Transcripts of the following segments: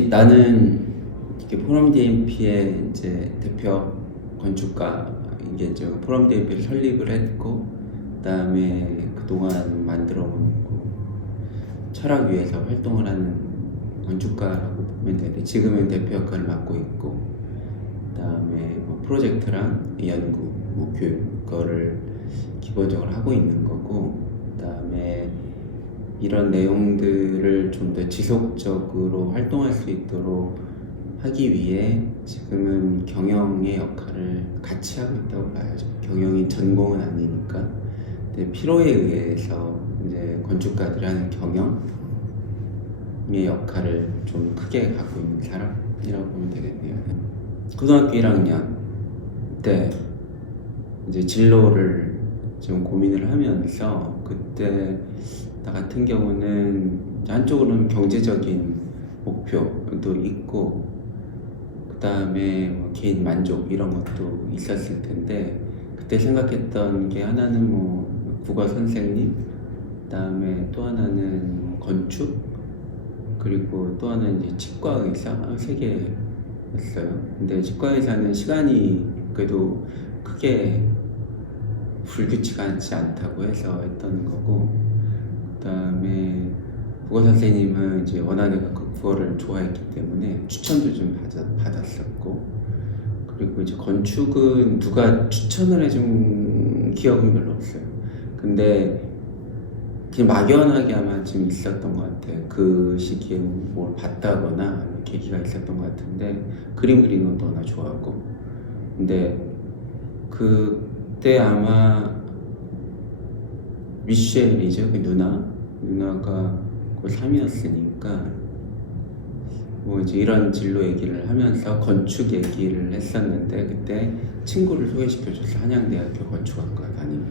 나는 이렇게 포럼 DMP의 이제 대표 건축가, 이게 이제 포럼 DMP를 설립을 했고, 그다음에 그동안 만들어 온 철학 위에서 활동을 하는 건축가라고 보면 되는데, 지금은 대표 역할을 맡고 있고, 그다음에 뭐 프로젝트랑 연구, 뭐 교육 거를 기본적으로 하고 있는 거고, 그다음에 이런 내용들을 좀 더 지속적으로 활동할 수 있도록 하기 위해 지금은 경영의 역할을 같이 하고 있다고 봐야죠. 경영이 전공은 아니니까. 근데 필요에 의해서 이제 건축가들이 하는 경영의 역할을 좀 크게 갖고 있는 사람이라고 보면 되겠네요. 고등학교 1학년 때 이제 진로를 좀 고민을 하면서, 그때 나 같은 경우는 한쪽으로는 경제적인 목표도 있고, 그 다음에 뭐 개인 만족 이런 것도 있었을 텐데, 그때 생각했던 게 하나는 뭐 국어 선생님, 그 다음에 또 하나는 건축, 그리고 또 하나는 이제 치과 의사, 세 개였어요. 근데 치과 의사는 시간이 그래도 크게 불규칙하지 않다고 해서 했던 거고, 그 다음에 국어 선생님은 이제 워낙 내가 그 국어를 좋아했기 때문에 추천도 좀 받았었고, 그리고 이제 건축은 누가 추천을 해준 기억은 별로 없어요. 근데 그냥 막연하게 아마 좀 있었던 것 같아요. 그 시기에 뭘 봤다거나 계기가 있었던 것 같은데, 그림 그리는 것도 워낙 좋아하고. 근데 그때 아마 미셸이죠, 그 누나가 고3이었으니까 뭐 이제 이런 진로 얘기를 하면서 건축 얘기를 했었는데, 그때 친구를 소개시켜줘서 한양대학교 건축학과 다니는,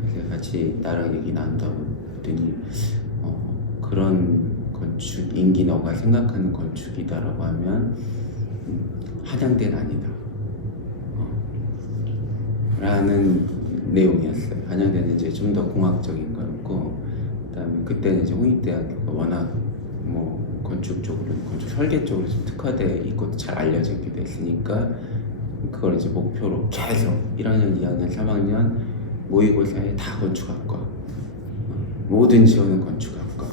그래서 같이 나랑 얘기 나눈다고 했더니 그런 건축인기 너가 생각하는 건축이다라고 하면 한양대는 아니다 라는 내용이었어요. 한양대는 이제 좀 더 공학적인 거였고, 그다음에 그때는 이제 홍익대학교가 워낙 뭐 건축 쪽으로, 건축 설계 쪽으로 좀 특화돼 있고 잘 알려져 있게 됐으니까, 그걸 이제 목표로 계속 1학년, 2학년, 3학년 모의고사에 다 건축학과, 모든 지원은 건축학과,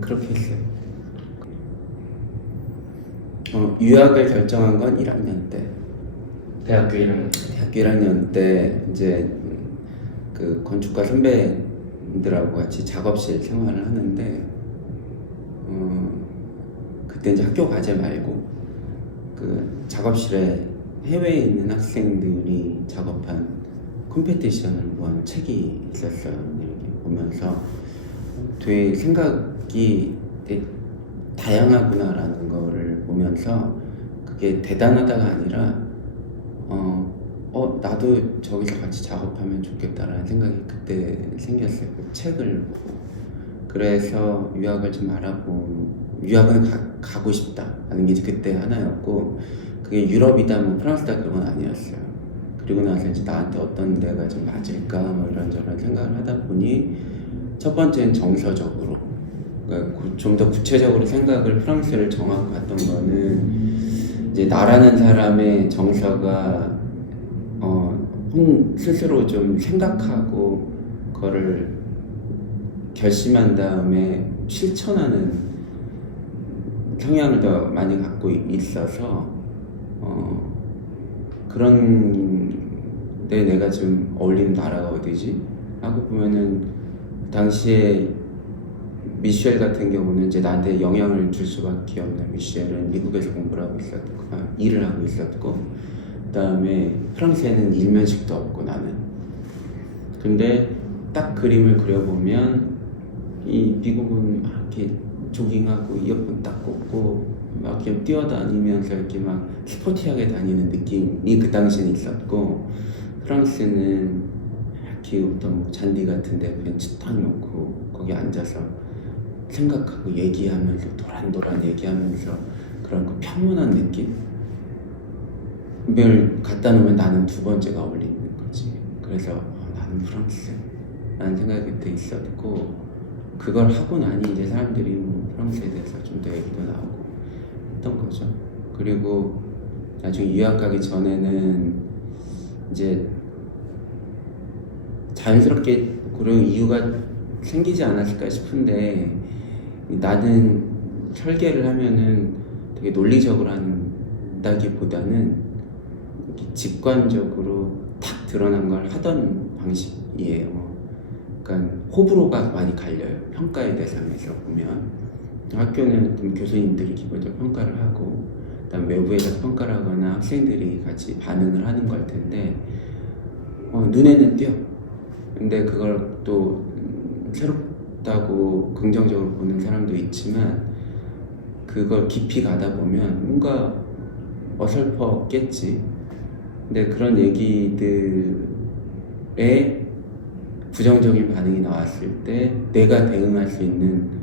그렇게 했어요. 유학을 결정한 건 1학년 때. 대학교 1학년. 대학교 1학년 때 이제 그 건축가 선배들하고 같이 작업실 생활을 하는데, 그때 이제 학교 과제 말고 그 작업실에 해외에 있는 학생들이 작업한 컴피티션을 모은 책이 있었어요. 이렇게 보면서 되게 생각이 되게 다양하구나라는 거를 보면서, 그게 대단하다가 아니라 나도 저기서 같이 작업하면 좋겠다라는 생각이 그때 생겼어요. 그 책을 보고. 그래서 유학을 좀 알아보고, 유학은 가고 싶다라는 게 그때 하나였고, 그게 유럽이다 뭐 프랑스다 그런 건 아니었어요. 그리고 나서 이제 나한테 어떤 데가 좀 맞을까 뭐 이런저런 생각을 하다 보니, 첫 번째는 정서적으로, 그러니까 좀 더 구체적으로 생각을, 프랑스를 정하고 갔던 거는 이제 나라는 사람의 정서가 스스로 좀 생각하고 그거를 결심한 다음에 실천하는 성향을 더 많이 갖고 있어서, 그런 데 내가 좀 어울리는 나라가 어디지? 하고 보면은 당시에 미셸 같은 경우는 이제 나한테 영향을 줄 수밖에 없는, 미셸은 미국에서 공부를 하고 있었고, 일을 하고 있었고, 그 다음에 프랑스에는 일면식도 없고 나는. 근데 딱 그림을 그려보면 이 미국은 막 이렇게 조깅하고 이어폰 딱 꽂고 막 이렇게 뛰어다니면서 이렇게 막 스포티하게 다니는 느낌이 그 당시엔 있었고, 프랑스는 이렇게 어떤 뭐 잔디 같은데 벤치 딱 놓고 거기 앉아서 생각하고 얘기하면서 도란도란 얘기하면서 그런 그 평온한 느낌? 을 갖다 놓으면 나는 두 번째가 어울리는 거지. 그래서 나는 프랑스 라는 생각이 그때 있었고, 그걸 하고 나니 이제 사람들이 뭐 프랑스에 대해서 좀 더 얘기도 나오고, 했던 거죠. 그리고 나중에 유학 가기 전에는 이제 자연스럽게 그런 이유가 생기지 않았을까 싶은데, 나는 설계를 하면은 되게 논리적으로 한다기보다는 이렇게 직관적으로 탁 드러난 걸 하던 방식이에요. 그러니까 호불호가 많이 갈려요. 평가의 대상에서 보면 학교는 좀 교수님들이 기본적으로 평가를 하고, 그다음 외부에서 평가를 하거나 학생들이 같이 반응을 하는 걸 텐데, 눈에는 띄어. 근데 그걸 또 새롭다고 긍정적으로 보는 사람도 있지만, 그걸 깊이 가다 보면 뭔가 어설펐겠지. 근데 그런 얘기들에 부정적인 반응이 나왔을 때 내가 대응할 수 있는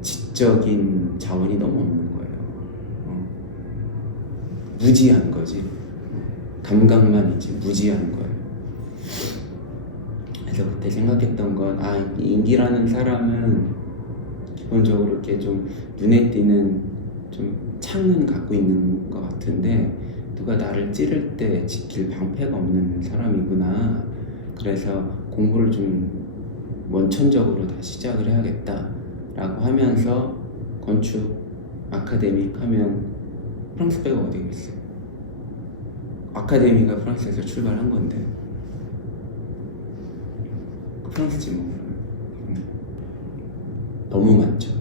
지적인 자원이 너무 없는 거예요. 무지한 거지. 감각만 있지 무지한 거예요. 그래서 그때 생각했던 건, 인기라는 사람은 기본적으로 이렇게 좀 눈에 띄는 좀 창은 갖고 있는 것 같은데, 누가 나를 찌를 때 지킬 방패가 없는 사람이구나. 그래서 공부를 좀 원천적으로 다 시작을 해야겠다라고 하면서, 건축 아카데믹 하면 프랑스 빼고 어디겠어요? 아카데미가 프랑스에서 출발한 건데, 프랑스지 뭐. 너무 많죠.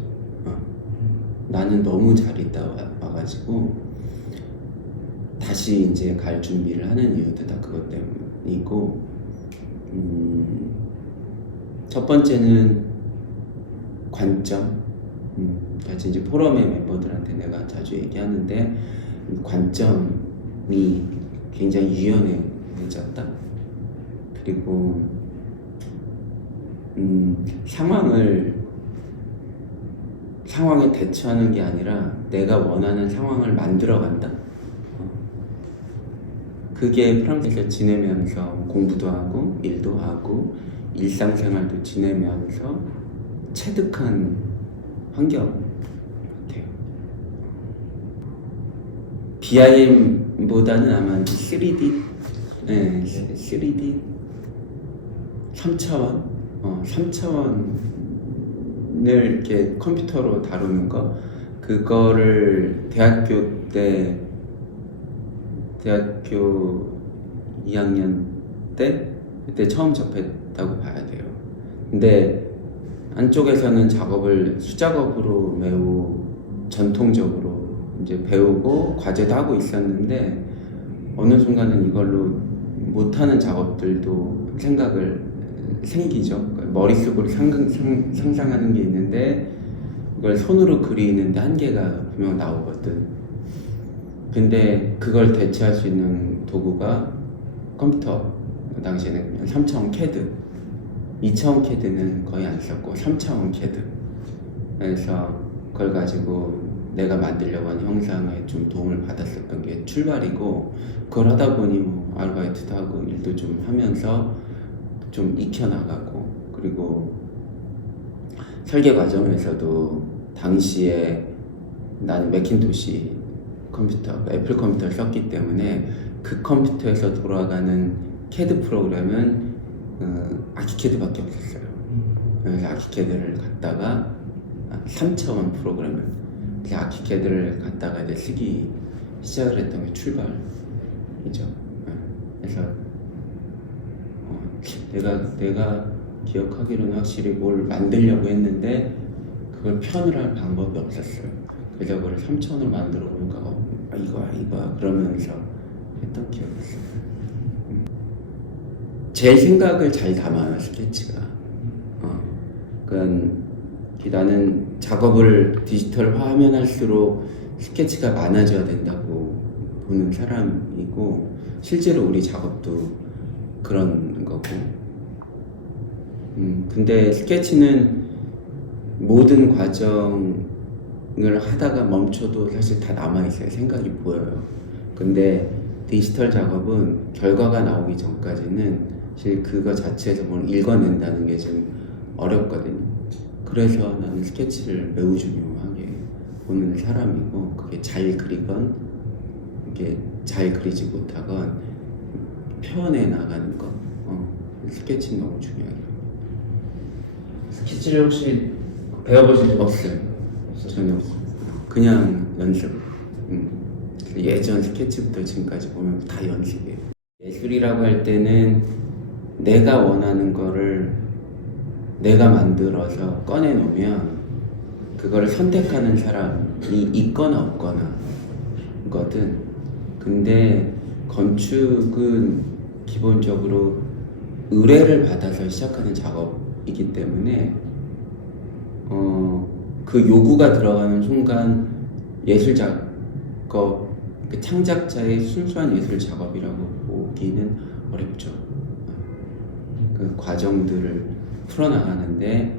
나는 너무 잘 있다 와가지고 다시 이제 갈 준비를 하는 이유도 다 그것 때문이고, 첫 번째는 관점. 같이 이제 포럼의 멤버들한테 내가 자주 얘기하는데, 관점이 굉장히 유연해졌다. 그리고 상황에 대처하는 게 아니라 내가 원하는 상황을 만들어간다. 그게 프랑스에서 지내면서 공부도 하고 일도 하고 일상생활도 지내면서 체득한 환경 같아요. BIM보다는 아마 3D, 3D 3차원, 3차원을 이렇게 컴퓨터로 다루는 거, 그거를 대학교 2학년 때 그때 처음 접했다고 봐야 돼요. 근데 안쪽에서는 작업을 수작업으로 매우 전통적으로 이제 배우고 과제도 하고 있었는데, 어느 순간은 이걸로 못하는 작업들도 생기죠. 머릿속으로 상상하는 게 있는데 그걸 손으로 그리는데 한계가 분명 나오거든. 근데 그걸 대체할 수 있는 도구가 컴퓨터. 그 당시에는 3차원 CAD, 2차원 CAD는 거의 안 썼고 3차원 CAD. 그래서 그걸 가지고 내가 만들려고 하는 형상에 좀 도움을 받았었던 게 출발이고, 그걸 하다 보니 뭐 아르바이트도 하고 일도 좀 하면서 좀 익혀나가고, 그리고 설계 과정에서도 당시에 나는 매킨토시 컴퓨터, 애플 컴퓨터를 썼기 때문에 그 컴퓨터에서 돌아가는 CAD 프로그램은 아키캐드밖에 없었어요. 그래서 아키캐드를 갖다가 3차원 프로그램을, 그 아키캐드를 갖다가 이제 쓰기 시작을 했던 게 출발이죠. 그래서 내가 기억하기로는 확실히 뭘 만들려고 했는데 그걸 표현을 할 방법이 없었어요. 그래서 그걸 3차원으로 만들어 보니까 이거야 그러면서 했던 기억이 있어요. 제 생각을 잘 담아요, 스케치가. 그러니까 나는 작업을 디지털화하면 할수록 스케치가 많아져야 된다고 보는 사람이고, 실제로 우리 작업도 그런 거고. 근데 스케치는 모든 과정을 하다가 멈춰도 사실 다 남아있어요. 생각이 보여요. 근데 디지털 작업은 결과가 나오기 전까지는 사실 그거 자체에서 뭘 읽어낸다는 게 좀 어렵거든요. 그래서 나는 스케치를 매우 중요하게 보는 사람이고, 그게 잘 그리건 이게 잘 그리지 못하건 표현해 나가는 거. 스케치는 너무 중요해요. 스케치를 혹시 배워보신 적 없어요. 전혀 없어요. 그냥 연습. 예전 스케치부터 지금까지 보면 다 연습이에요. 예술이라고 할 때는 내가 원하는 거를 내가 만들어서 꺼내놓으면 그거를 선택하는 사람이 있거나 없거나 거든. 근데 건축은 기본적으로 의뢰를 받아서 시작하는 작업이기 때문에 그 요구가 들어가는 순간 예술 작업, 그 창작자의 순수한 예술 작업이라고 보기는 어렵죠. 그 과정들을 풀어나가는데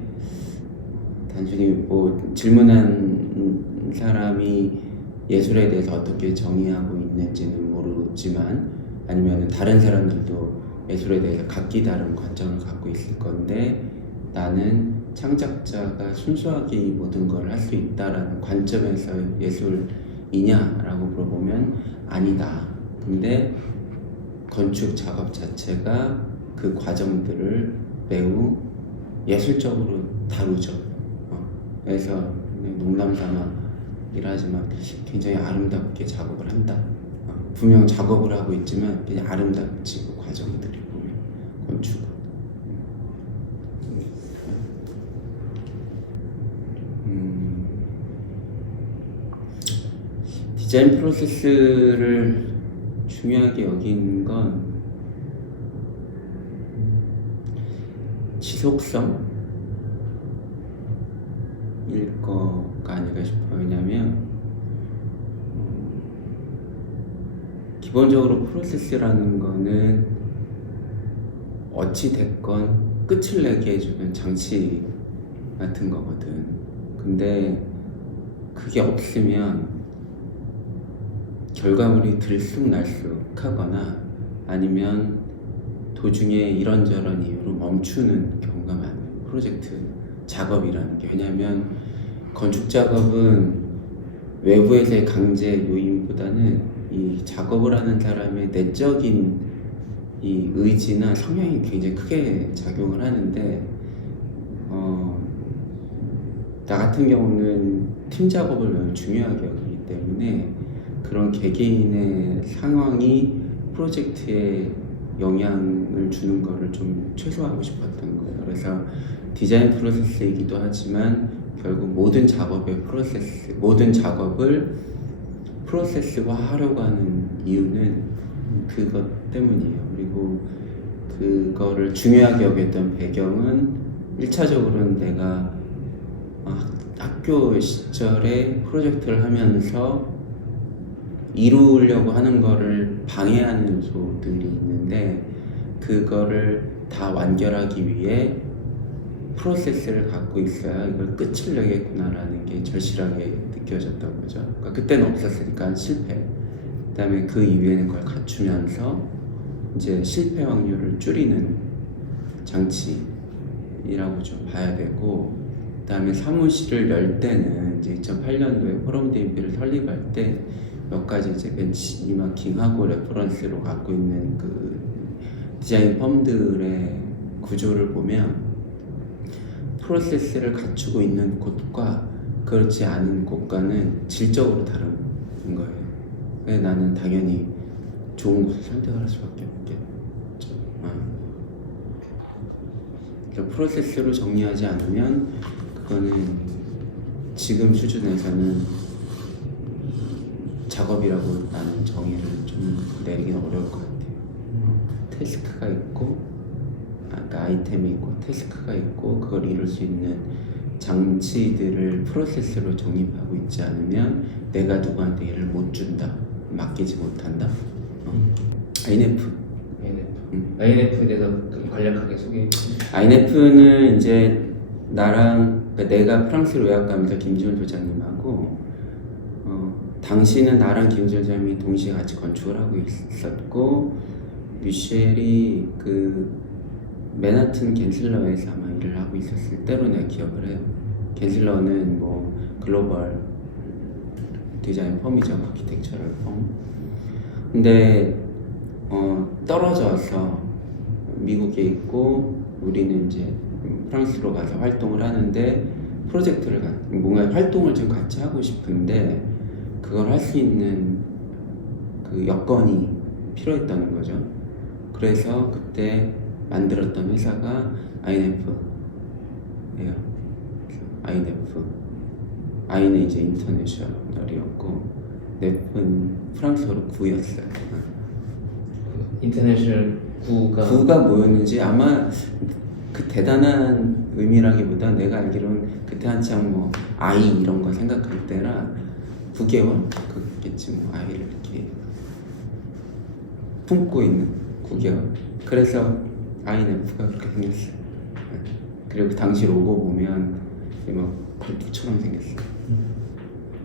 단순히 뭐 질문한 사람이 예술에 대해서 어떻게 정의하고 있는지는 모르지만, 아니면 다른 사람들도 예술에 대해서 각기 다른 관점을 갖고 있을 건데, 나는 창작자가 순수하게 이 모든 걸 할 수 있다라는 관점에서 예술이냐라고 물어보면 아니다. 근데 건축 작업 자체가 그 과정들을 매우 예술적으로 다루죠. 그래서 농담삼아 일하지만 굉장히 아름답게 작업을 한다. 분명 작업을 하고 있지만 그냥 아름답지 그 과정들이 보면 건축은. 디자인 프로세스를 중요하게 여기는 건 지속성일 거가 아닐까 싶어요. 왜냐면 기본적으로 프로세스라는 거는 어찌 됐건 끝을 내게 해주는 장치 같은 거거든. 근데 그게 없으면 결과물이 들쑥날쑥하거나 아니면 도중에 이런저런 이유로 멈추는 경우가 많아요. 프로젝트 작업이라는 게. 왜냐하면 건축 작업은 외부에서의 강제 요인보다는 이 작업을 하는 사람의 내적인 이 의지나 성향이 굉장히 크게 작용을 하는데, 나 같은 경우는 팀 작업을 매우 중요하게 여기기 때문에 그런 개개인의 상황이 프로젝트에 영향을 주는 거를 좀 최소화하고 싶었던 거예요. 그래서 디자인 프로세스이기도 하지만 결국 모든 작업의 프로세스, 모든 작업을 프로세스화 하려고 하는 이유는 그것 때문이에요. 그리고 그거를 중요하게 여겼던 배경은 1차적으로는 내가 학교 시절에 프로젝트를 하면서 이루려고 하는 거를 방해하는 요소들이 있는데, 그거를 다 완결하기 위해 프로세스를 갖고 있어야 이걸 끝을 내겠구나라는 게 절실하게 느껴졌던 거죠. 그러니까 그때는 없었으니까 실패. 그 다음에 그 이후에는 그걸 갖추면서 이제 실패 확률을 줄이는 장치라고 좀 봐야 되고, 그 다음에 사무실을 열 때는 이제 2008년도에 포럼 DMP를 설립할 때 몇 가지 이제 벤치마킹하고 레퍼런스로 갖고 있는 그 디자인 펌들의 구조를 보면 프로세스를 갖추고 있는 곳과 그렇지 않은 곳과는 질적으로 다른 거예요. 그래서 나는 당연히 좋은 곳을 선택할 수밖에 없겠죠. 그러니까 프로세스로 정리하지 않으면 그거는 지금 수준에서는 작업이라고 나는 정의를 좀 내리긴 어려울 것 같아요. 태스크가 있고, 그러니까 아이템이 있고 태스크가 있고, 그걸 이룰 수 있는 장치들을 프로세스로 정립하고 있지 않으면 내가 누구한테 일을 못 준다, 맡기지 못한다. INF. INF에 대해서 좀 간략하게 소개해 주세요. INF는 이제 나랑, 그러니까 내가 프랑스로 유학 가면서 김지훈 소장님하고 당시는 나랑 김지훈 소장님이 동시에 같이 건축을 하고 있었고, 미셸이 그 맨하튼 겐슬러에서 아마 일을 하고 있었을 때로 내가 기억을 해요. 겐슬러는 뭐 글로벌 디자인 펌이죠. 아키텍처럴 펌. 근데 떨어져서 미국에 있고 우리는 이제 프랑스로 가서 활동을 하는데 프로젝트를 뭔가 활동을 좀 같이 하고 싶은데 그걸 할 수 있는 그 여건이 필요했다는 거죠. 그래서 그때 만들었던 회사가 INF예요. INF. I는 이제 인터내셔널이었고 넷은 프랑스어로 구였어요. 인터내셔널 구가 구가 뭐였는지 아마 그 대단한 의미라기보다 내가 알기로는 그때 한참 뭐 아이 이런 거 생각할 때라 9개월 그겠지 뭐 아이를 이렇게 품고 있는 9개월. 그래서 INF가 그렇게 생겼어요. 그리고 그 당시 로고 보면 뭐 팔뚝처럼 생겼어요.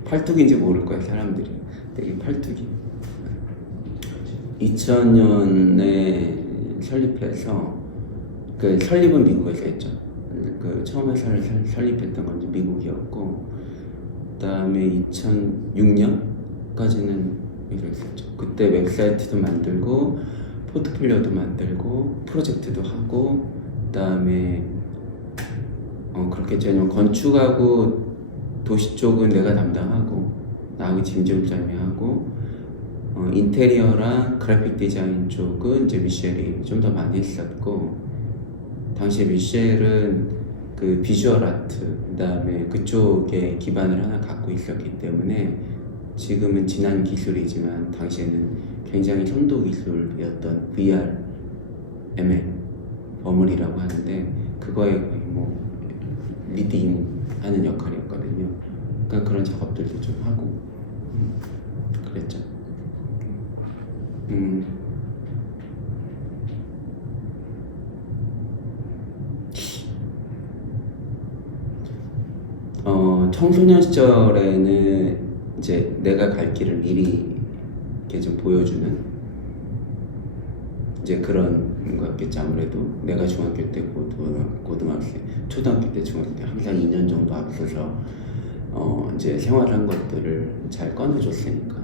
팔뚝인지 모를 거야 사람들이. 되게 팔뚝이. 2000년에 설립해서 그 설립은 미국에서 했죠. 그 처음 회사를 설립했던 건 이제 미국이었고 그다음에 2006년까지는 미국에 있었죠. 그때 웹사이트도 만들고 포트폴리오도 만들고 프로젝트도 하고 그다음에 그렇게 저는 건축하고 도시 쪽은 내가 담당하고 나하고 짐점장이 하고 인테리어랑 그래픽 디자인 쪽은 이제 미셸이 좀 더 많이 했었고 당시에 미셸은 그 비주얼 아트 그다음에 그쪽에 기반을 하나 갖고 있었기 때문에 지금은 진한 기술이지만 당시에는 굉장히 선도 기술이었던 VR, ML, 버물이라고 하는데 그거에 거의 뭐 리딩하는 역할이었거든요. 그러니까 그런 작업들도 좀 하고 그랬죠. 청소년 시절에는 이제 내가 갈 길을 미리 이렇게 좀 보여주는 이제 그런 거였겠지. 아무래도 내가 중학교 때 고등학생, 초등학교 때 중학교 때 항상 2년 정도 앞서서 이제 생활한 것들을 잘 꺼내줬으니까.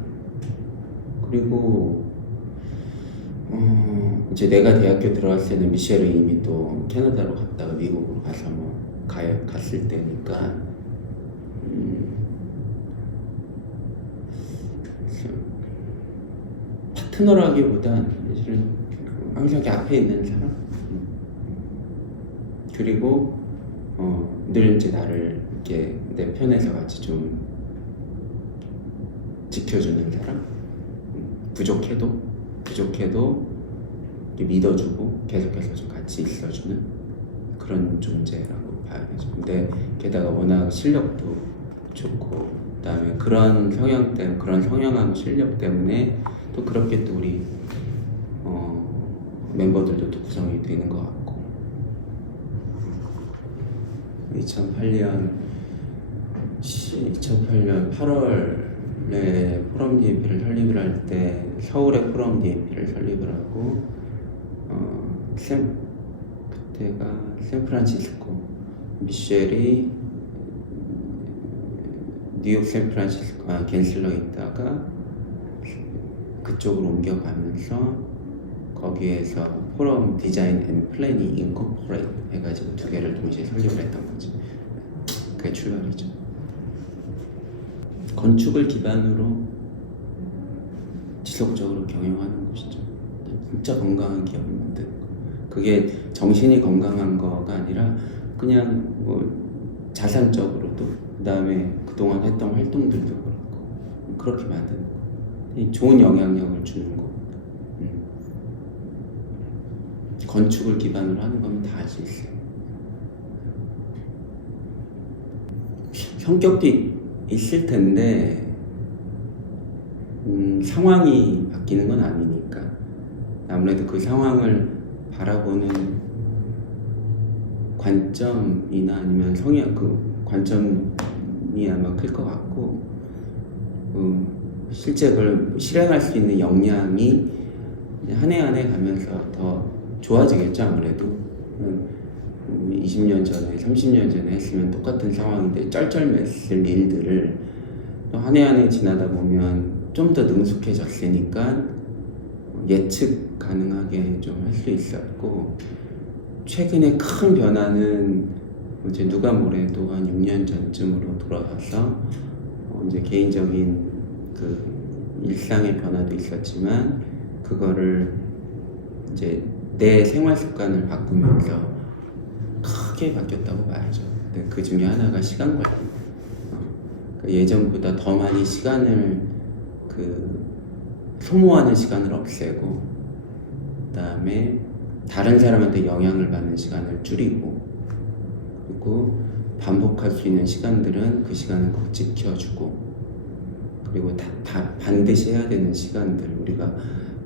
그리고 이제 내가 대학교 들어갔을 때는 미셸은 이미 또 캐나다로 갔다가 미국으로 가서 뭐 갔을 때니까 파트너라기보단 사실은 항상 이렇게 앞에 있는 사람 그리고 늘 이제 나를 이렇게 내 편에서 같이 좀 지켜주는 사람 부족해도 이렇게 믿어주고 계속해서 좀 같이 있어주는 그런 존재라고 봐야겠죠. 근데 게다가 워낙 실력도 좋고 그다음에 그런 성향 때문에 그런 성향하고 실력 때문에 또 그렇게 또 우리 멤버들도 또 구성이 되는 것 같고 2008년 8월에 포럼 DMP를 설립을 할 때 서울에 포럼 DMP를 설립을 하고 그때가 샌프란시스코 미셸이 뉴욕 샌프란시스코 겐슬러에 있다가 그쪽으로 옮겨가면서 거기에서 포럼 디자인 앤 플래닝 인코퍼레이트 해가지고 두 개를 동시에 설립을 했던 거지. 그게 출발이죠. 건축을 기반으로 지속적으로 경영하는 것이죠. 진짜 건강한 기업을 만드는 거. 그게 정신이 건강한 거가 아니라 그냥 뭐 자산적으로도 그다음에 그동안 했던 활동들도 그렇고 그렇게 만드는 거. 좋은 영향력을 주는 거. 건축을 기반으로 하는 거면 다 할 수 있어요. 성격도 있을 텐데 상황이 바뀌는 건 아니니까 아무래도 그 상황을 바라보는 관점이나 아니면 성향 그 관점이 아마 클 것 같고 실제 그걸 실행할 수 있는 역량이 한 해 한 해 가면서 더 좋아지겠죠. 아무래도 20년 전에 30년 전에 했으면 똑같은 상황인데 쩔쩔맸을 일들을 또 한 해 한 해 지나다 보면 좀 더 능숙해졌으니까 예측 가능하게 좀 할 수 있었고, 최근에 큰 변화는 이제 누가 뭐래도 한 6년 전쯤으로 돌아가서 이제 개인적인 그 일상의 변화도 있었지만 그거를 이제 내 생활 습관을 바꾸면서 크게 바뀌었다고 봐야죠. 근데 그 중에 하나가 시간 관리. 예전보다 더 많이 시간을 소모하는 시간을 없애고, 그다음에 다른 사람한테 영향을 받는 시간을 줄이고, 그리고 반복할 수 있는 시간들은 그 시간을 꼭 지켜주고, 그리고 다 반드시 해야 되는 시간들, 우리가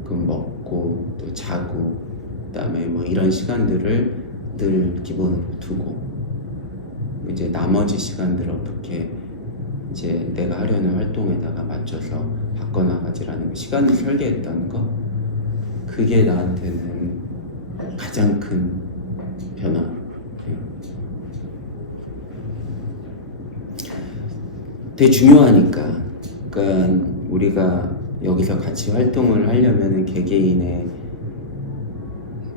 그 먹고 또 자고 그다음에 뭐 이런 시간들을 늘 기본으로 두고, 이제 나머지 시간들을 어떻게 이제 내가 하려는 활동에다가 맞춰서 바꿔나가지라는 시간을 설계했다는 거, 그게 나한테는 가장 큰 변화. 되게 중요하니까. 그러니까 우리가 여기서 같이 활동을 하려면은 개개인의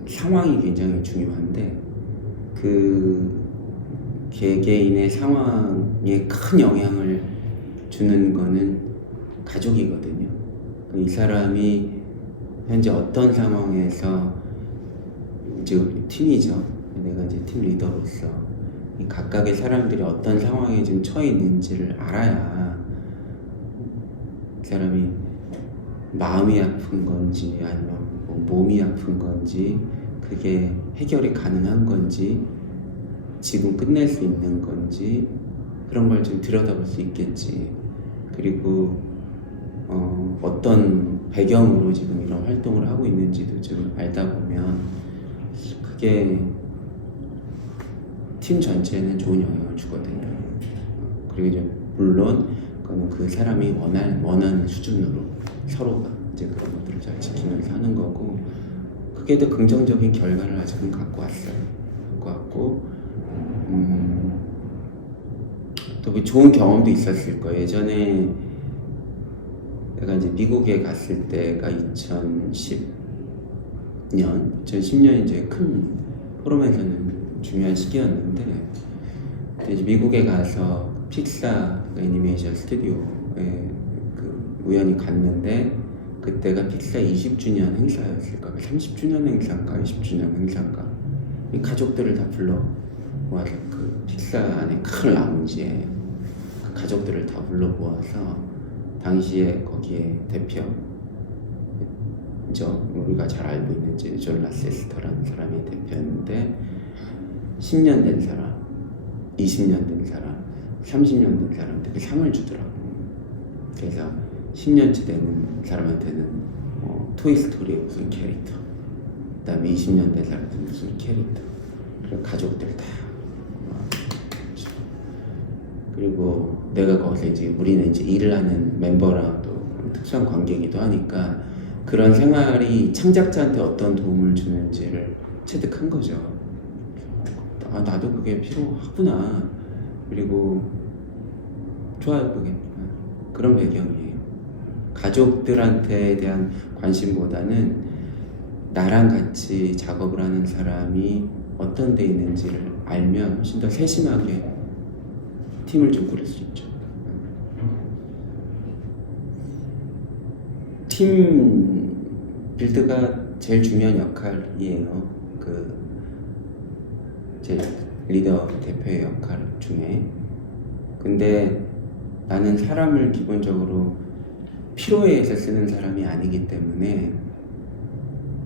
상황이 굉장히 중요한데, 그 개개인의 상황에 큰 영향을 주는 거는 가족이거든요. 이 사람이 현재 어떤 상황에서, 이제 우리 팀이죠. 내가 이제 팀 리더로서 이 각각의 사람들이 어떤 상황에 지금 처해 있는지를 알아야 이 사람이 마음이 아픈 건지 아니면 뭐 몸이 아픈 건지, 그게 해결이 가능한 건지, 지금 끝낼 수 있는 건지, 그런 걸 좀 들여다볼 수 있겠지. 그리고 어떤 배경으로 지금 이런 활동을 하고 있는지도 좀 알다 보면 그게 팀 전체에는 좋은 영향을 주거든요. 그리고 이제 물론 그거는 그 사람이 원하는 수준으로 서로가 이제 그런 것들을 잘 지키면서 하는 거고, 그게 더 긍정적인 결과를 아직은 갖고 왔고, 또 좋은 경험도 있었을 거예요. 예전에 내가 이제 미국에 갔을 때가 2010년 이제 큰 포럼에서는 중요한 시기였는데, 이제 미국에 가서 픽사 애니메이션 스튜디오에 우연히 갔는데, 그때가 픽사 20주년 행사였을까, 30주년 행사인가 20주년 행사인가, 이 가족들을 다 불러모아서 그 픽사 안에 큰 라운지에 그 가족들을 다 불러 모아서, 당시에 거기에 대표, 우리가 잘 알고 있는 존 라세스터라는 사람이 대표였는데, 10년 된 사람, 20년 된 사람, 30년 된 사람한테 상을 주더라고. 그래서 10년째 되는 사람한테는 토이스토리의 무슨 캐릭터, 그 다음에 20년 된 사람한테는 무슨 캐릭터, 그리고 가족들 다. 그리고 내가 거기서 이제 우리는 이제 일을 하는 멤버랑 또 특수한 관계이기도 하니까 그런 생활이 창작자한테 어떤 도움을 주는지를 체득한 거죠. 나도 그게 필요하구나. 그리고 좋아요, 그게. 그런 배경이에요. 가족들한테 대한 관심보다는 나랑 같이 작업을 하는 사람이 어떤 데 있는지를 알면 훨씬 더 세심하게 팀을 좀 꾸릴 수 있죠. 팀 빌드가 제일 중요한 역할이에요. 제 리더 대표의 역할 중에. 근데 나는 사람을 기본적으로 필요에 의해서 쓰는 사람이 아니기 때문에,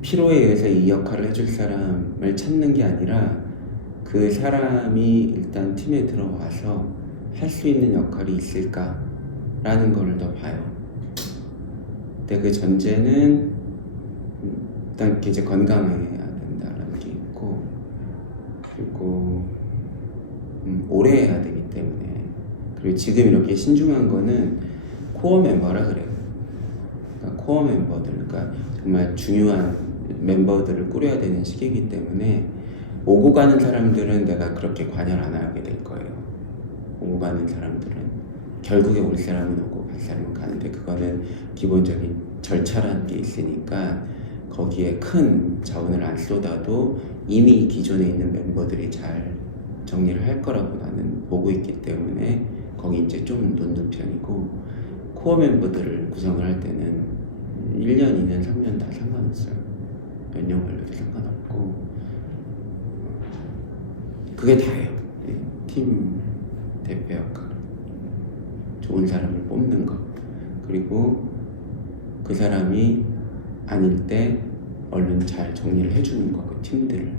필요에 의해서 이 역할을 해줄 사람을 찾는 게 아니라 그 사람이 일단 팀에 들어와서 할 수 있는 역할이 있을까라는 거를 더 봐요. 근데 그 전제는 일단 이제 건강해야 된다라는 게 있고, 그리고 오래 해야 되기 때문에, 그리고 지금 이렇게 신중한 거는 코어 멤버라 그래요. 그러니까 코어 멤버들, 그러니까 정말 중요한 멤버들을 꾸려야 되는 시기이기 때문에, 오고 가는 사람들은 내가 그렇게 관여를 안 하게 될 거예요. 오고 가는 사람들은. 결국에 올 사람은 오고 갈 사람은 가는데 그거는 기본적인 절차라는 게 있으니까 거기에 큰 자원을 안 쏟아도 이미 기존에 있는 멤버들이 잘 정리를 할 거라고 나는 보고 있기 때문에 거기 이제 좀 놓는 편이고 코어 멤버들을 구성을 할 때는 1년, 2년, 3년 다 상관없어요. 몇 년 걸려도 상관없고 그게 다예요. 팀 대표 역할. 좋은 사람을 뽑는 거. 그리고 그 사람이 아닐 때 얼른 잘 정리를 해주는 거, 그 팀들을.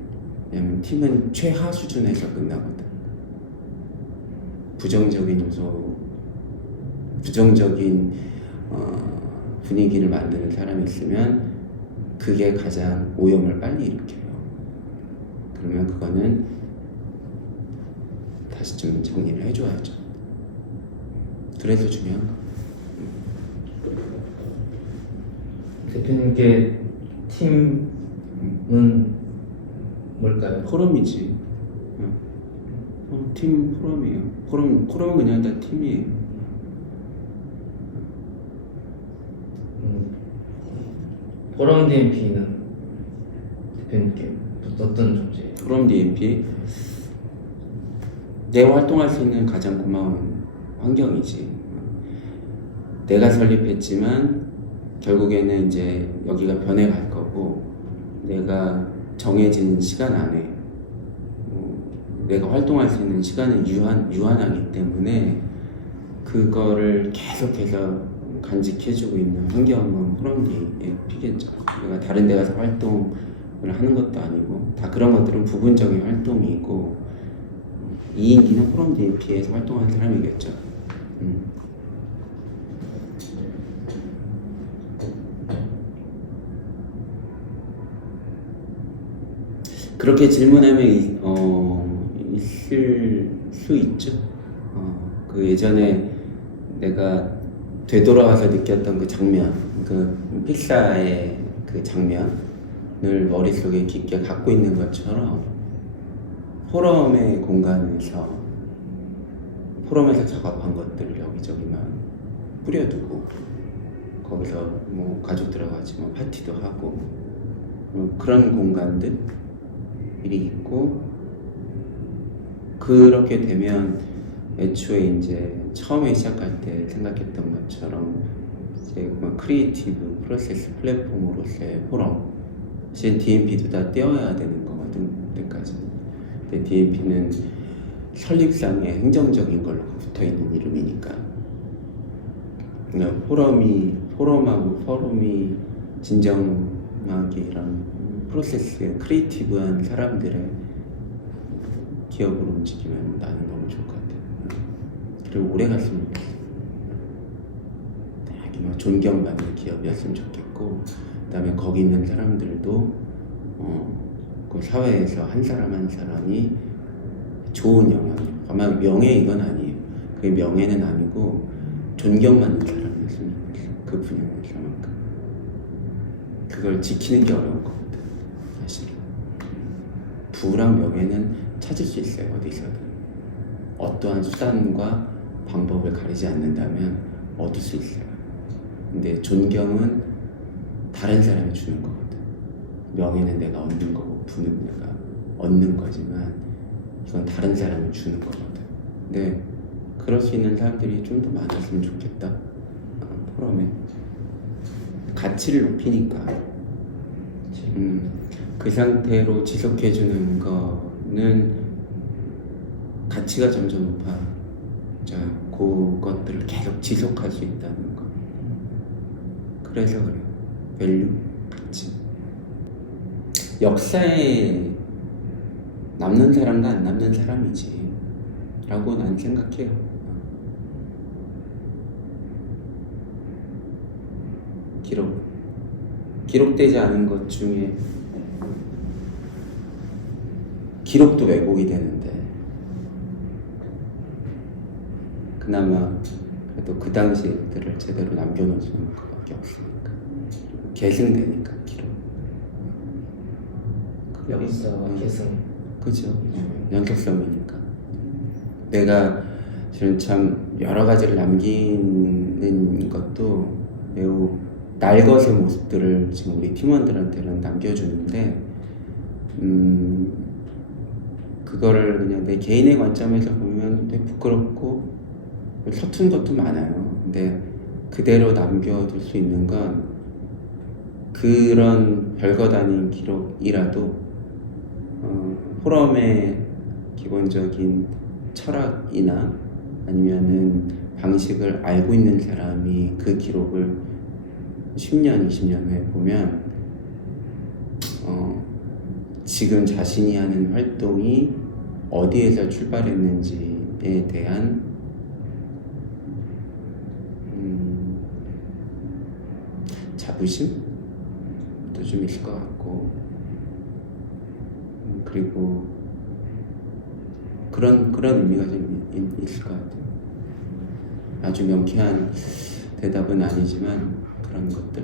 왜냐면 팀은 최하 수준에서 끝나거든. 부정적인 요소, 부정적인 분위기를 만드는 사람이 있으면 그게 가장 오염을 빨리 일으켜요. 그러면 그거는 다시 좀 정리를 해줘야죠. 그래서 중요한 거. 대표님께 팀은 뭘까요? 포럼이지. 팀 포럼이에요. 포럼은 그냥 다 팀이에요. 포럼 DMP는 대표님께 어떤 존재예요? 포럼 DMP 내가 활동할 수 있는 가장 고마운 환경이지. 내가 설립했지만 결국에는 이제 여기가 변해갈 거고 내가 정해진 시간 안에 내가 활동할 수 있는 시간은 유한하기 때문에 그거를 계속해서 간직해주고 있는 환경은 포럼 DMP겠죠. 내가 다른 데 가서 활동을 하는 것도 아니고 다 그런 것들은 부분적인 활동이고 2인기는 포럼 DMP에서 활동하는 사람이겠죠. 그렇게 질문하면 있을 수 있죠. 그 예전에 내가 되돌아와서 느꼈던 그 장면, 그 픽사의 그 장면을 머릿속에 깊게 갖고 있는 것처럼 포럼의 공간에서 포럼에서 작업한 것들을 여기저기만 뿌려두고 거기서 뭐 가족들하고 같이 뭐 파티도 하고 그런 공간들이 있고 그렇게 되면 애초에 이제 처음에 시작할 때 생각했던 것처럼 이제 뭐 크리에이티브 프로세스 플랫폼으로서의 포럼 사실 DMP도 다 떼어야 되는 거거든 그때까지. 근데 DMP는 설립상의 행정적인 걸로 붙어있는 이름이니까 그러니까 포럼하고 포럼이 진정하게 이런 프로세스에 크리에이티브한 사람들의 기업으로 움직이면 나는 너무 좋을 것 같아요. 그리고 오래 갔으면 좋겠어. 되게 막 존경받는 기업이었으면 좋겠고 그 다음에 거기 있는 사람들도 그 사회에서 한 사람 한 사람이 좋은 영향력 아마 명예 이건 아니에요. 그게 명예는 아니고 존경받는 사람이었으면 좋겠어. 그 분야에서만큼 그걸 지키는 게 어려운 거거든 사실. 부랑 명예는 찾을 수 있어요 어디서든. 어떠한 수단과 방법을 가리지 않는다면 얻을 수 있어요. 근데 존경은 다른 사람이 주는 거거든. 명예는 내가 얻는 거고 부는 내가 얻는 거지만 이건 다른 사람이 주는 거거든. 근데 그럴 수 있는 사람들이 좀 더 많았으면 좋겠다. 포럼에 가치를 높이니까 그 상태로 지속해주는 거는 가치가 점점 높아. 자, 그것들을 계속 지속할 수 있다는 거. 그래서 그래요. 밸류, 가치. 역사에 남는 사람과 안 남는 사람이지 라고 난 생각해요. 기록되지 않은 것 중에 기록도 왜곡이 되는데 그나마 그래도 그 당시 일들을 제대로 남겨놓을 수는 그밖에 없으니까 계승되니까 기록. 역사와 계승. 그죠. 연속성이니까. 내가 지금 참 여러 가지를 남기는 것도 매우 날것의 모습들을 지금 우리 팀원들한테는 남겨주는데 그거를 그냥 내 개인의 관점에서 보면 되게 부끄럽고 서툰 것도 많아요. 근데 그대로 남겨둘 수 있는 건 그런 별것 아닌 기록이라도 포럼의 기본적인 철학이나 아니면은 방식을 알고 있는 사람이 그 기록을 10년, 20년 후에 보면 지금 자신이 하는 활동이 어디에서 출발했는지에 대한 자부심도 좀 있을 것 같고 그리고 그런 의미가 좀 있을 것 같아요. 아주 명쾌한 대답은 아니지만 그런 것들.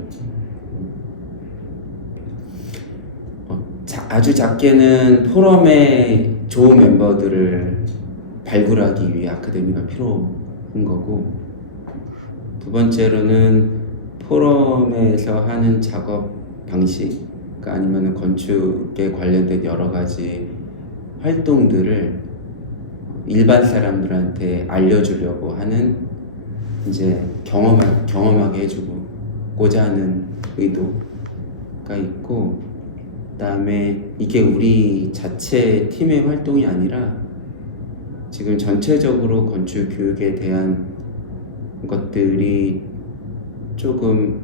아주 작게는 포럼의 좋은 멤버들을 발굴하기 위해 아카데미가 필요한 거고, 두 번째로는 포럼에서 하는 작업 방식, 그러니까 아니면 건축에 관련된 여러 가지 활동들을 일반 사람들한테 알려주려고 하는 이제 경험하게 해주고자 하는 의도가 있고, 그다음에 이게 우리 자체 팀의 활동이 아니라 지금 전체적으로 건축 교육에 대한 것들이 조금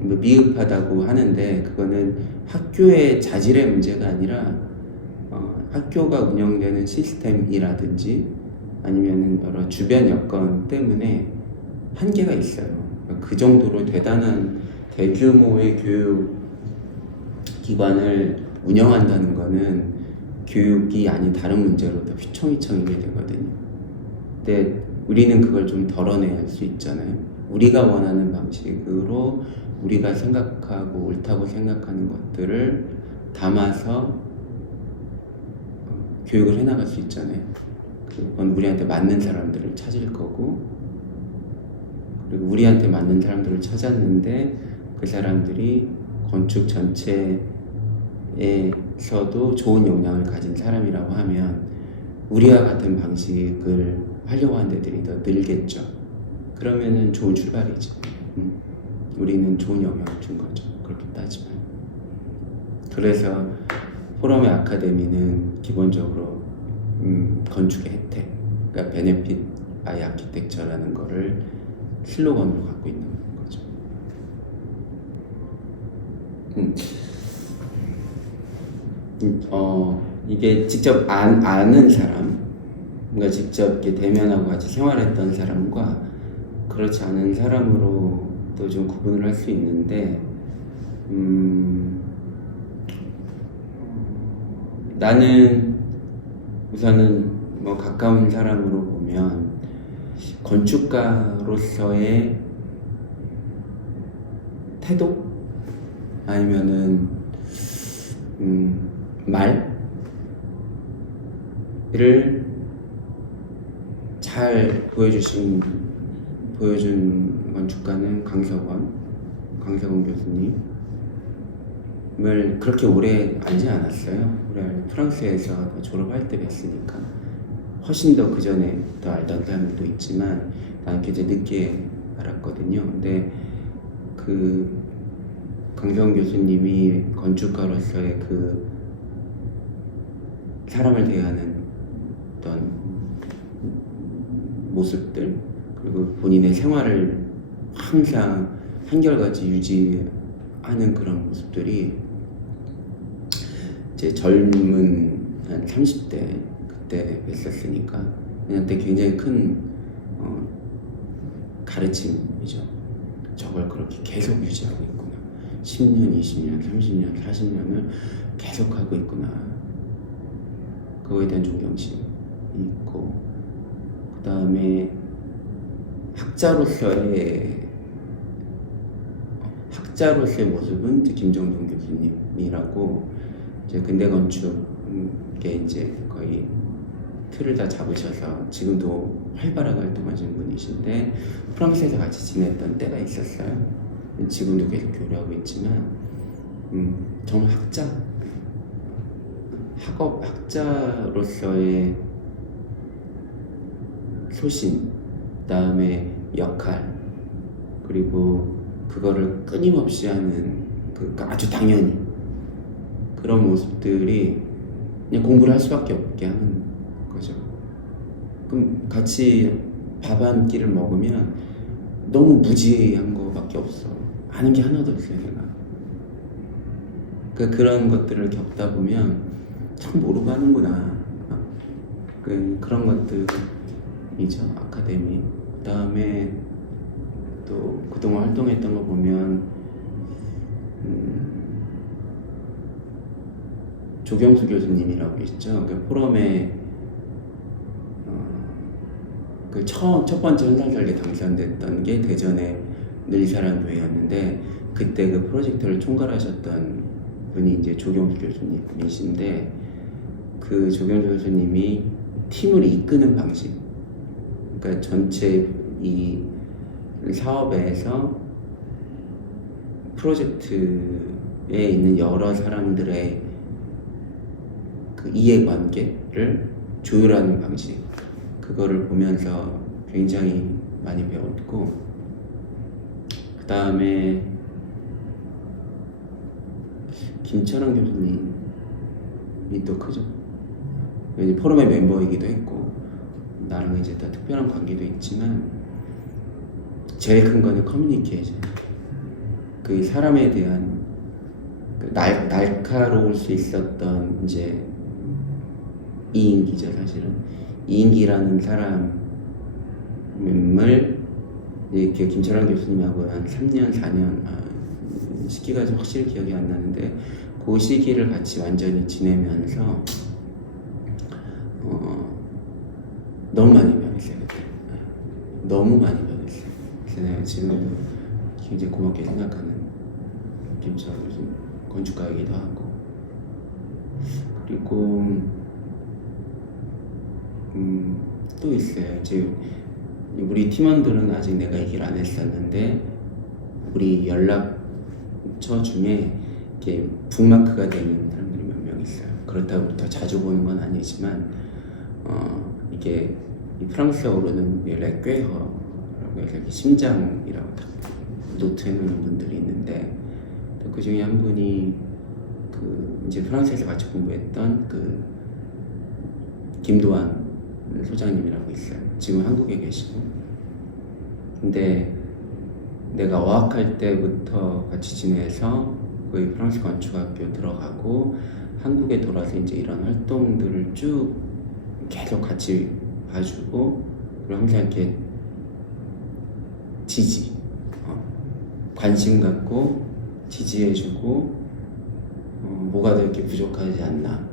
미흡하다고 하는데, 그거는 학교의 자질의 문제가 아니라 학교가 운영되는 시스템이라든지 아니면 여러 주변 여건 때문에 한계가 있어요. 그 정도로 대단한 대규모의 교육 기관을 운영한다는 거는 교육이 아닌 다른 문제로 더 휘청휘청이게 되거든요. 근데 우리는 그걸 좀 덜어내야 할 수 있잖아요. 우리가 원하는 방식으로 우리가 생각하고 옳다고 생각하는 것들을 담아서 교육을 해나갈 수 있잖아요. 그건 우리한테 맞는 사람들을 찾을 거고, 그리고 우리한테 맞는 사람들을 찾았는데 그 사람들이 건축 전체에서도 좋은 역량을 가진 사람이라고 하면 우리와 같은 방식을 하려고 하는 데들이 더 늘겠죠. 그러면은 좋은 출발이죠. 우리는 좋은 영향을 준 거죠. 그렇게 따지면. 그래서 포럼의 아카데미는 기본적으로 건축의 혜택, 그러니까 베네핏 바이 아키텍처라는 거를 슬로건으로 갖고 있는 거죠. 이게 직접 아는 사람, 그러니까 직접 이렇게 대면하고 같이 생활했던 사람과 그렇지 않은 사람으로도 좀 구분을 할 수 있는데, 나는 우선은 뭐 가까운 사람으로 보면 건축가로서의 태도 아니면은 말을 잘 보여준 건축가는 강석원 교수님을 그렇게 오래 알지 않았어요. 프랑스에서 졸업할 때 뵀으니까 훨씬 더 그 전에부터 알던 사람들도 있지만 나는 굉장히 늦게 알았거든요. 근데 그 강석원 교수님이 건축가로서의 그 사람을 대하는 어떤 모습들, 그리고 본인의 생활을 항상 한결같이 유지하는 그런 모습들이 제 젊은 한 30대 그때 뵀었으니까 그한테 굉장히 큰 가르침이죠. 저걸 그렇게 계속 유지하고 있구나. 10년, 20년, 30년, 40년을 계속 하고 있구나. 그거에 대한 존경심이 있고, 그 다음에 학자로서의 모습은 이제 김정동 교수님이라고, 이제 근대 건축에 이제 거의 틀을 다 잡으셔서 지금도 활발하게 활동하시는 분이신데 프랑스에서 같이 지냈던 때가 있었어요. 지금도 계속 교류하고 있지만 정말 학자로서의 소신, 그다음에 역할, 그리고 그거를 끊임없이 하는 아주 당연히 그런 모습들이 그냥 공부를 할 수밖에 없게 하는 거죠. 그럼 같이 밥 한 끼를 먹으면 너무 무지한 거밖에 없어. 아는 게 하나도 없어요, 내가. 그런 것들을 겪다 보면 참 모르고 하는구나. 그런 것들이죠, 아카데미. 그 다음에 또 그동안 활동했던 거 보면 조경수 교수님이라고 있죠. 그 포럼에 첫 번째 현상설계 당선됐던 게 대전의 늘사랑 교회였는데 그때 그 프로젝트를 총괄하셨던 분이 이제 조경수 교수님이신데 그 조경수 교수님이 팀을 이끄는 방식, 그러니까 전체 이 사업에서 프로젝트에 있는 여러 사람들의 그 이해관계를 조율하는 방식, 그거를 보면서 굉장히 많이 배웠고, 그 다음에 김철원 교수님이 또 크죠. 이제 포럼의 멤버이기도 했고 나랑 이제 다 특별한 관계도 있지만 제일 큰 거는 커뮤니케이션. 그 사람에 대한 날카로울 수 있었던 이제 이인기죠, 사실은. 이인기라는 사람을 이렇게 김철환 교수님하고 한 3년, 4년 시기가 좀 확실히 기억이 안 나는데 그 시기를 같이 완전히 지내면서 너무 많이 변했어요. 너무 많이 변했어요. 그래서 내가 지금도 굉장히 고맙게 생각하는 김철환 교수님, 건축가이기도 하고. 그리고 또 있어요. 지금 우리 팀원들은 아직 내가 얘기를 안 했었는데 우리 연락처 중에 이렇게 북마크가 되는 사람들이 몇 명 있어요. 그렇다고 더 자주 보는 건 아니지만 이게 이 프랑스어로는 레꾀허라고 해서 이렇게 심장이라고 노트해 놓는 분들이 있는데 그 중에 한 분이 그 이제 프랑스에서 같이 공부했던 그 김도환 소장님이라고 있어요. 지금 한국에 계시고. 근데 내가 어학할 때부터 같이 지내서 거의 프랑스 건축학교 들어가고 한국에 돌아서 이제 이런 활동들을 쭉 계속 같이 봐주고 그리고 항상 이렇게 관심 갖고 지지해주고 뭐가 더 이렇게 부족하지 않나,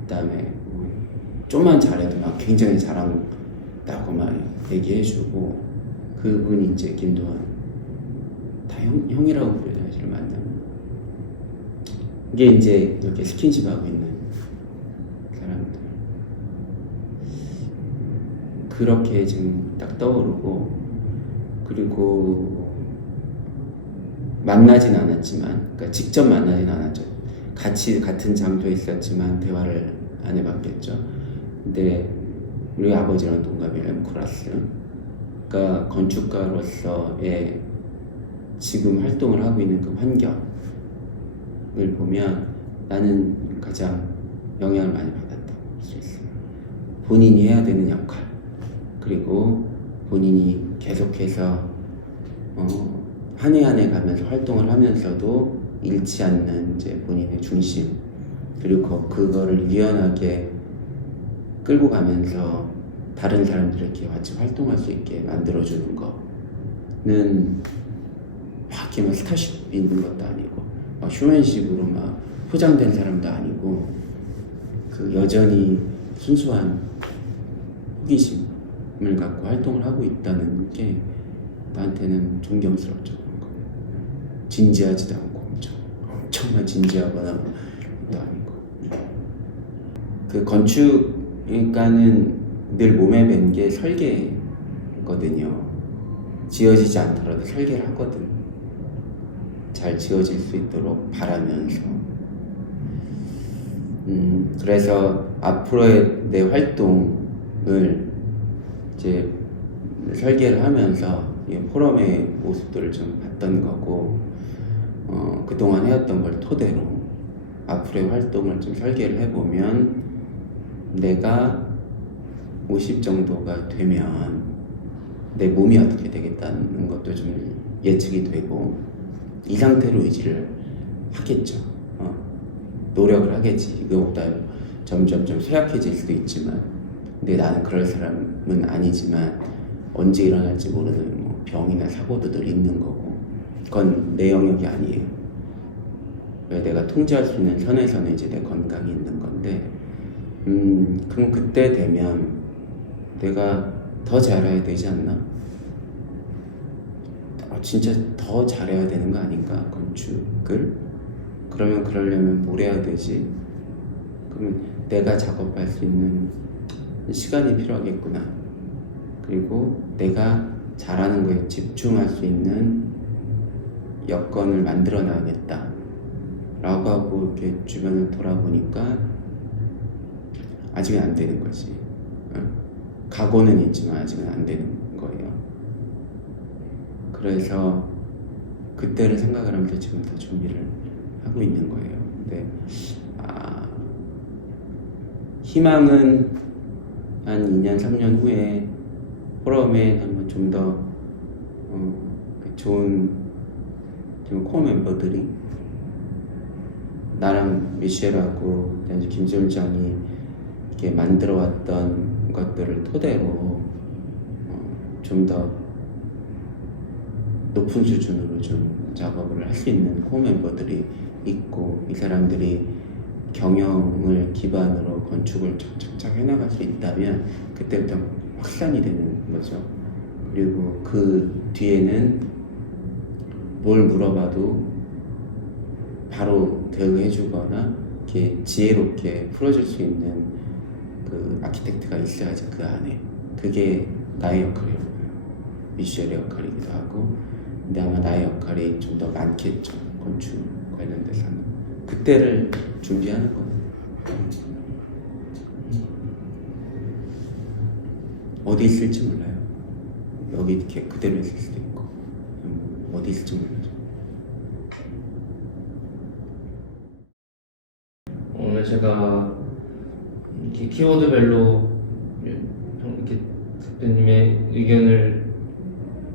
그 다음에 좀만 잘해도 막 굉장히 잘한다고 막 얘기해주고. 그분이 이제 김도환, 다 형이라고 부르죠, 사실 만나면. 이게 이제 이렇게 스킨십하고 있는 사람들. 그렇게 지금 딱 떠오르고, 그리고 만나진 않았지만, 그러니까 직접 만나진 않았죠. 같이 같은 장소에 있었지만 대화를 안 해봤겠죠. 근데 우리 아버지랑 동갑이에요, 쿠라스. 그러니까 건축가로서의 지금 활동을 하고 있는 그 환경을 보면 나는 가장 영향을 많이 받았다고 볼 수 있어요. 본인이 해야 되는 역할, 그리고 본인이 계속해서 한 해 한 해 가면서 활동을 하면서도 잃지 않는 이제 본인의 중심, 그리고 그거를 유연하게 끌고 가면서 다른 사람들에게 같이 활동할 수 있게 만들어주는 거는 막 이렇게 막 스타쉽 있는 것도 아니고 막 휴먼식으로 막 포장된 사람도 아니고 그 여전히 순수한 호기심을 갖고 활동을 하고 있다는 게 나한테는 존경스럽죠. 진지하지도 않고 엄청난 진지하거나 것도 아니고. 그 건축가는 늘 몸에 밴 게 설계거든요. 지어지지 않더라도 설계를 하거든. 잘 지어질 수 있도록 바라면서. 그래서 앞으로의 내 활동을 이제 설계를 하면서 이 포럼의 모습들을 좀 봤던 거고, 그동안 해왔던 걸 토대로 앞으로의 활동을 좀 설계를 해보면 내가 50 정도가 되면 내 몸이 어떻게 되겠다는 것도 좀 예측이 되고 이 상태로 의지를 하겠죠. 노력을 하겠지. 이거보다 점점 쇠약해질 수도 있지만, 근데 나는 그럴 사람은 아니지만 언제 일어날지 모르는 뭐 병이나 사고도 늘 있는 거고, 그건 내 영역이 아니에요. 왜 내가 통제할 수 있는 선에서는 이제 내 건강이 있는 건데, 그럼 그때 되면 내가 더 잘해야 되지 않나? 진짜 더 잘해야 되는 거 아닌가? 건축을? 그러면 그러려면 뭘 해야 되지? 그러면 내가 작업할 수 있는 시간이 필요하겠구나. 그리고 내가 잘하는 거에 집중할 수 있는 여건을 만들어 놔야겠다 라고 하고 이렇게 주변을 돌아보니까 아직은 안 되는 거지. 각오는 있지만 아직은 안 되는 거예요. 그래서 그때를 생각을 하면서 지금부터 준비를 하고 있는 거예요. 근데 희망은 한 2년, 3년 후에 포럼에 한번 좀 더 좋은 코어 멤버들이 나랑 미셸하고 김솔장이 이렇게 만들어왔던 것들을 토대로 좀 더 높은 수준으로 좀 작업을 할 수 있는 코어 멤버들이 있고, 이 사람들이 경영을 기반으로 건축을 착착착 해나갈 수 있다면 그때부터 확산이 되는 거죠. 그리고 그 뒤에는 뭘 물어봐도 바로 대응해주거나 이렇게 지혜롭게 풀어줄 수 있는 그 아키텍트가 있어야지 그 안에. 그게 나의 역할이에요. 미셸의 역할이기도 하고, 근데 아마 나의 역할이 좀 더 많겠죠. 건축 관련돼서는. 그때를 준비하는 거예요. 어디 있을지 몰라요. 여기 이렇게 그대로 있을 수도 있고, 어디 있을지 몰라요. 오늘 제가 이렇게 키워드별로 이렇게 대표님의 의견을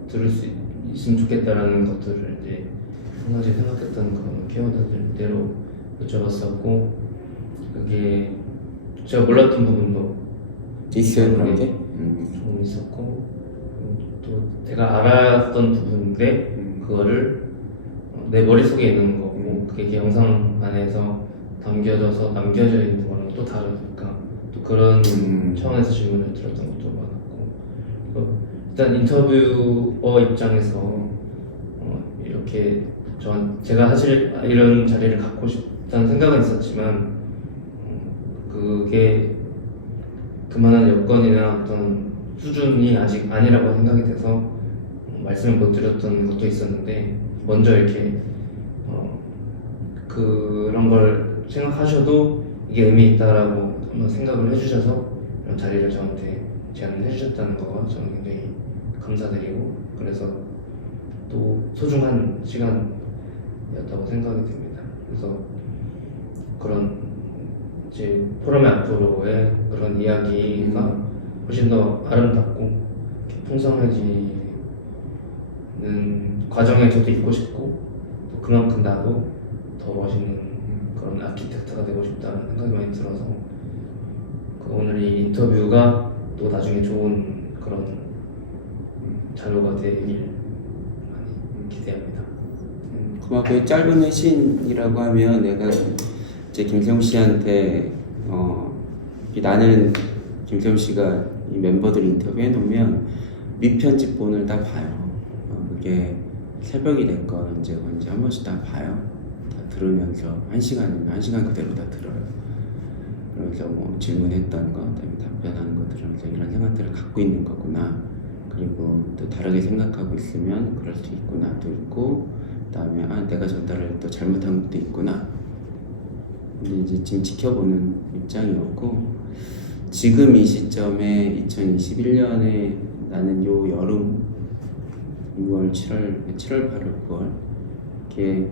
들을 수 있으면 좋겠다라는 것들을 이제 한 가지 생각했던 그런 키워드들대로 여쭤봤었고, 그게 제가 몰랐던 부분도 있어요, 그런 게? 조금 있었고, 또 제가 알았던 부분인데 그거를 내 머릿속에 있는 거고 그게 영상 안에서 담겨져서 남겨져 있는 거랑 또 다르니까 또 그런 차원에서 질문을 드렸던 것도 많았고, 일단 인터뷰어 입장에서 이렇게 제가 사실 이런 자리를 갖고 싶다는 생각은 있었지만 그게 그만한 여건이나 어떤 수준이 아직 아니라고 생각이 돼서 말씀을 못 드렸던 것도 있었는데, 먼저 이렇게 그런 걸 생각하셔도 이게 의미 있다라고 한번 생각을 해주셔서 이런 자리를 저한테 제안을 해주셨다는 거가 저는 굉장히 감사드리고, 그래서 또 소중한 시간이었다고 생각이 됩니다. 그래서 그런 이제 포럼의 앞으로의 그런 이야기가 훨씬 더 아름답고 풍성해지는 과정에 저도 있고 싶고, 또 그만큼 나도 더 멋있는 그런 아키텍트가 되고 싶다는 생각이 많이 들어서 오늘 이 인터뷰가 또 나중에 좋은 그런 자료가 되길 많이 기대합니다. 그 짧은 회신이라고 하면 내가 이제 김세웅 씨한테 나는 김세웅 씨가 이 멤버들 인터뷰해 놓으면 미편집본을 다 봐요. 그게 새벽이 됐건 언제건지 한 번씩 다 봐요. 다 들으면서 1시간이면 1시간 그대로 다 들어요. 그래서 뭐 질문했던 거, 그다음에 답변하는 것들하면서 이런 생각들을 갖고 있는 거구나. 그리고 또 다르게 생각하고 있으면 그럴 수 있구나도 있고, 그다음에 내가 전달을 또 잘못한 것도 있구나. 근데 이제 지금 지켜보는 입장이었고, 지금 이 시점에 2021년에 나는 요 여름 6월, 7월, 8월, 9월 이렇게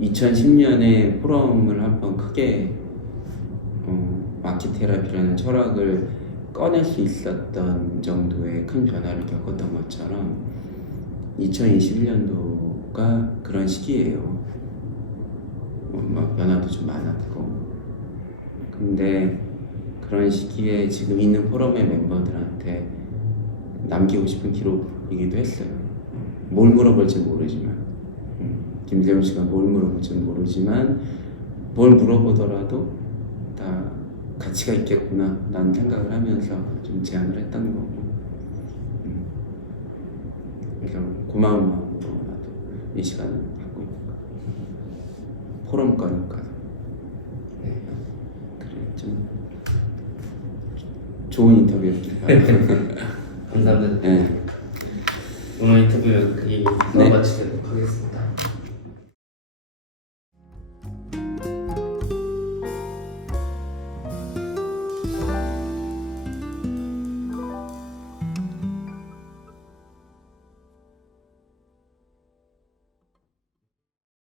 2010년에 포럼을 한번 크게 마키테라피라는 철학을 꺼낼 수 있었던 정도의 큰 변화를 겪었던 것처럼 2021년도가 그런 시기예요. 변화도 좀 많았고, 근데 그런 시기에 지금 있는 포럼의 멤버들한테 남기고 싶은 기록이기도 했어요. 뭘 물어볼지 모르지만, 김세훈 씨가 뭘 물어볼지 모르지만 뭘 물어보더라도 다 가치가 있겠구나 라는 생각을 하면서 좀 제안을 했던 거고, 그래서 고마운 마음으로 나도 이 시간을 갖고 있는 거야. 포럼 거니까. 네. 그래, 좀 좋은 인터뷰였길 바랍니다. 감사합니다. 네. 오늘 인터뷰 여기 네. 마치도록 하겠습니다.